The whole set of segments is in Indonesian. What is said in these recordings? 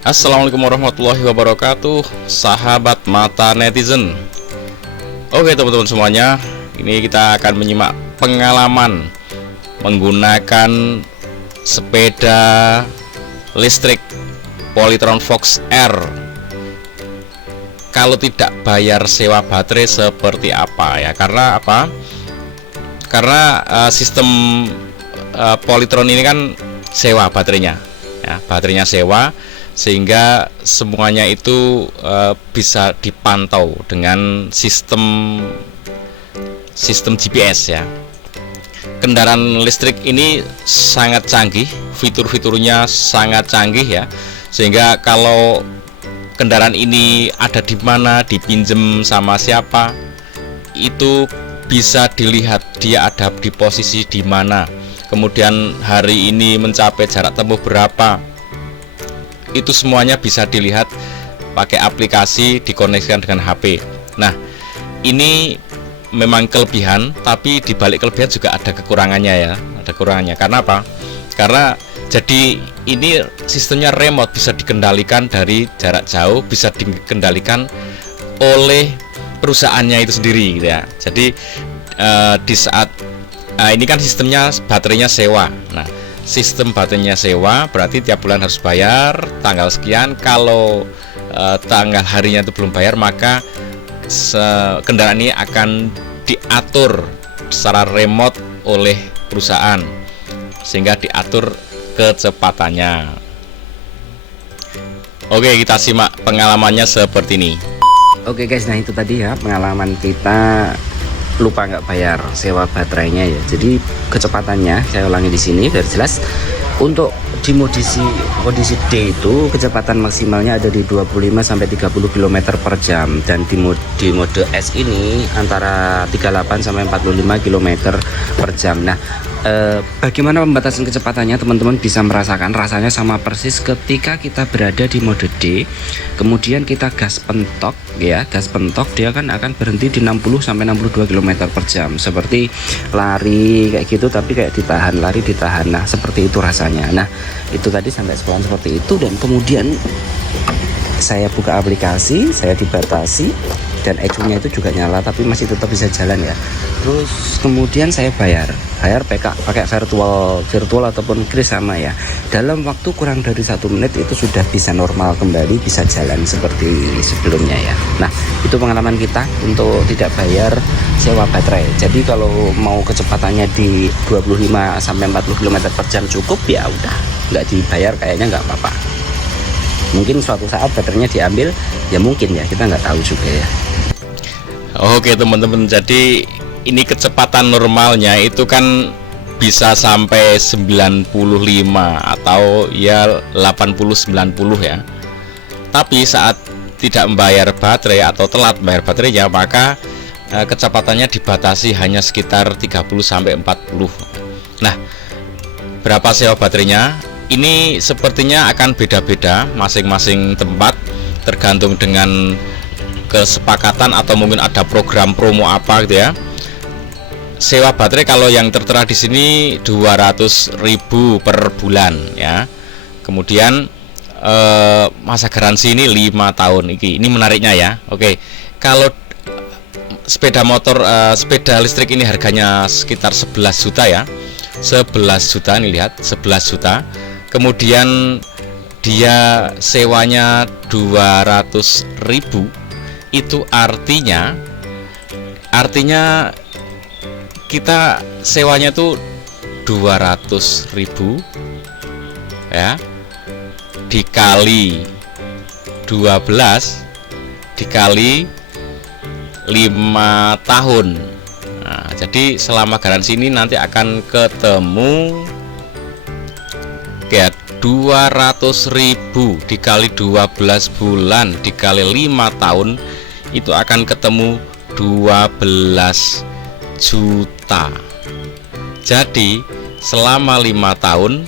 Assalamualaikum warahmatullahi wabarakatuh, sahabat mata netizen. Oke teman-teman semuanya, ini kita akan menyimak pengalaman menggunakan sepeda listrik Polytron Fox R kalau tidak bayar sewa baterai seperti apa ya. Karena apa? Karena sistem Polytron ini kan sewa baterainya ya, baterainya sewa, sehingga semuanya itu bisa dipantau dengan sistem GPS ya. Kendaraan listrik ini sangat canggih, fitur-fiturnya sangat canggih ya, sehingga kalau kendaraan ini ada di mana, dipinjem sama siapa, itu bisa dilihat dia ada di posisi di mana, kemudian hari ini mencapai jarak tempuh berapa. Itu semuanya bisa dilihat pakai aplikasi, dikoneksikan dengan HP. Nah, ini memang kelebihan, tapi di balik kelebihan juga ada kekurangannya ya. Ada kekurangannya. Karena apa? Karena jadi ini sistemnya remote, bisa dikendalikan dari jarak jauh, bisa dikendalikan oleh perusahaannya itu sendiri gitu ya. Jadi di saat ini kan sistemnya baterainya sewa. Nah, sistem baterainya sewa berarti tiap bulan harus bayar tanggal sekian. Kalau tanggal harinya itu belum bayar, maka kendaraan ini akan diatur secara remote oleh perusahaan, sehingga diatur kecepatannya. Oke, kita simak pengalamannya seperti ini. Oke guys, nah itu tadi ya pengalaman kita lupa nggak bayar sewa baterainya ya. Jadi kecepatannya saya ulangi di sini biar jelas. Untuk di kondisi D itu kecepatan maksimalnya ada di 25 sampai 30 km per jam, dan di mode S ini antara 38 sampai 45 km per jam. Nah, bagaimana pembatasan kecepatannya, teman-teman bisa merasakan rasanya sama persis ketika kita berada di mode D, kemudian kita gas pentok ya, gas pentok dia kan akan berhenti di 60 sampai 62 km per jam, seperti lari kayak gitu, tapi kayak ditahan, lari ditahan. Nah, seperti itu rasanya. Nah, itu tadi sampai sekolah seperti itu, dan kemudian saya buka aplikasi, saya dibatasi, dan ECU-nya itu juga nyala tapi masih tetap bisa jalan ya. Terus kemudian saya bayar pakai virtual ataupun kris sama ya. Dalam waktu kurang dari 1 menit itu sudah bisa normal kembali, bisa jalan seperti sebelumnya ya. Nah, itu pengalaman kita untuk tidak bayar sewa baterai. Jadi kalau mau kecepatannya di 25 sampai 40 km per jam cukup ya udah, nggak dibayar kayaknya nggak apa-apa. Mungkin suatu saat baterainya diambil ya, mungkin ya, kita nggak tahu juga ya. Oke teman-teman, jadi ini kecepatan normalnya itu kan bisa sampai 95 atau ya 80-90 ya. Tapi saat tidak membayar baterai atau telat membayar baterainya, maka kecepatannya dibatasi hanya sekitar 30 sampai 40. Nah, berapa sewa baterainya? Ini sepertinya akan beda-beda masing-masing tempat, tergantung dengan kesepakatan atau mungkin ada program promo apa gitu ya. Sewa baterai kalau yang tertera di sini 200.000 per bulan ya. Kemudian masa garansi ini 5 tahun. Ini menariknya ya. Oke. Kalau sepeda motor sepeda listrik ini harganya sekitar 11 juta ya. 11 juta, nih lihat, 11 juta. Kemudian dia sewanya 200.000. Itu artinya kita sewanya tuh 200.000 ya, dikali 12 dikali 5 tahun. Nah, jadi selama garansi ini nanti akan ketemu kayak 200.000 dikali 12 bulan dikali 5 tahun, itu akan ketemu 12 juta. Jadi selama 5 tahun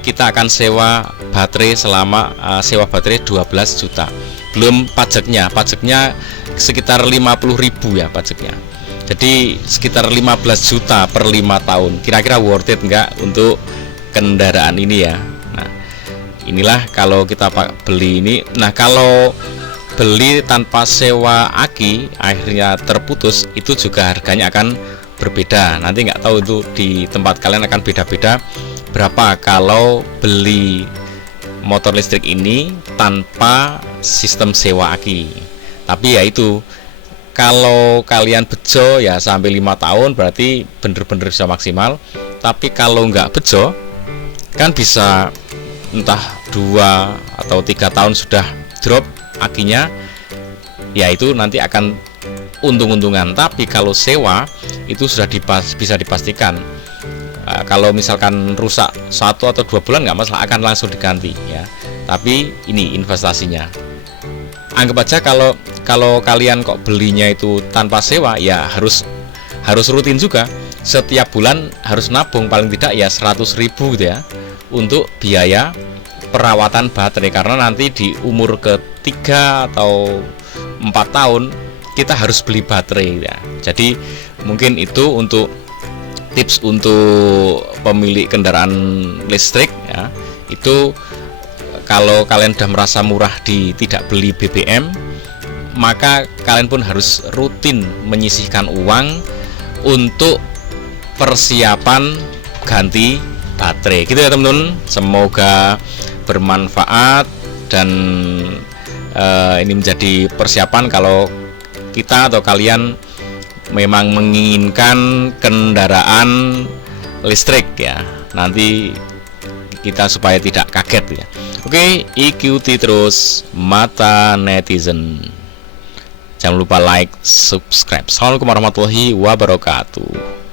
kita akan sewa baterai sewa baterai 12 juta. Belum pajaknya sekitar 50.000 ya pajaknya. Jadi sekitar 15 juta per 5 tahun. Kira-kira worth it enggak untuk kendaraan ini ya? Nah, Inilah kalau kita beli ini. Nah, kalau beli tanpa sewa aki akhirnya terputus, itu juga harganya akan berbeda. Nanti nggak tahu itu di tempat kalian akan beda-beda berapa kalau beli motor listrik ini tanpa sistem sewa aki. Tapi ya itu, kalau kalian bejo ya sampai 5 tahun berarti bener-bener bisa maksimal. Tapi kalau nggak bejo kan bisa entah 2 atau 3 tahun sudah drop akinya, ya itu nanti akan untung-untungan. Tapi kalau sewa itu sudah bisa dipastikan, kalau misalkan rusak 1 atau 2 bulan nggak masalah, akan langsung diganti ya. Tapi ini investasinya. Anggap aja kalau kalian kok belinya itu tanpa sewa, ya harus rutin juga. Setiap bulan harus nabung paling tidak ya 100.000 gitu ya, untuk biaya perawatan baterai. Karena nanti di umur ketiga atau 4 tahun kita harus beli baterai ya. Jadi mungkin itu untuk tips untuk pemilik kendaraan listrik ya. Itu kalau kalian sudah merasa murah tidak beli BBM, maka kalian pun harus rutin menyisihkan uang untuk persiapan ganti baterai gitu ya teman-teman. Semoga bermanfaat dan ini menjadi persiapan kalau kita atau kalian memang menginginkan kendaraan listrik ya, nanti kita supaya tidak kaget ya. Oke, ikuti terus Mata Netizen. Jangan lupa like, subscribe. Assalamualaikum warahmatullahi wabarakatuh.